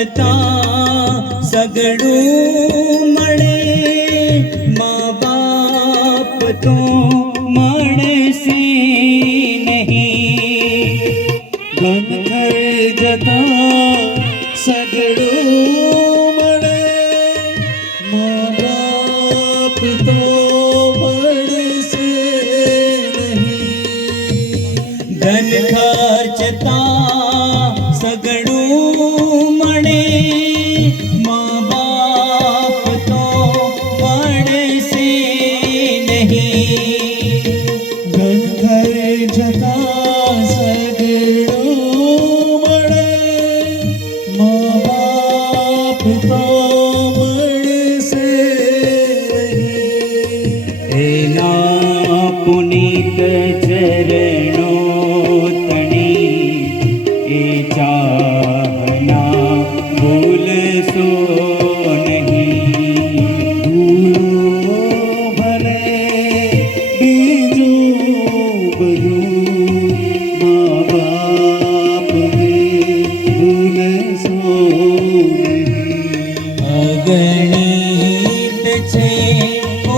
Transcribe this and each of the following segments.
જતા સગડું મળે, મા બાપ તો મળશે નહીં. ધન થઈ જતા સગડું મળે, મા બાપ તો મળશે નહીં. ધન ખર્ચતા સગડું મળે, મા બાપ તો મળશે નહીં. ધન થઈ જતા સગડું મળે, મા બાપ તો મળશે નહીં. એના પુનિત ચરણો તણી એ ચાહના ભૂલશો નહીં. ભૂલો ભલે બીજું બધું, મા બાપને ભૂલશો નહીં. અગણિત છે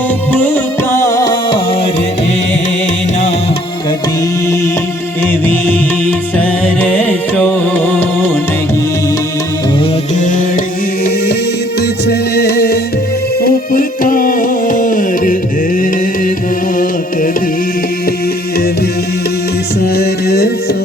ઉપકાર એના, કદી એવી સરસો નહીં. અગણિત છે ઉપકાર એના, કદી એવી સરસો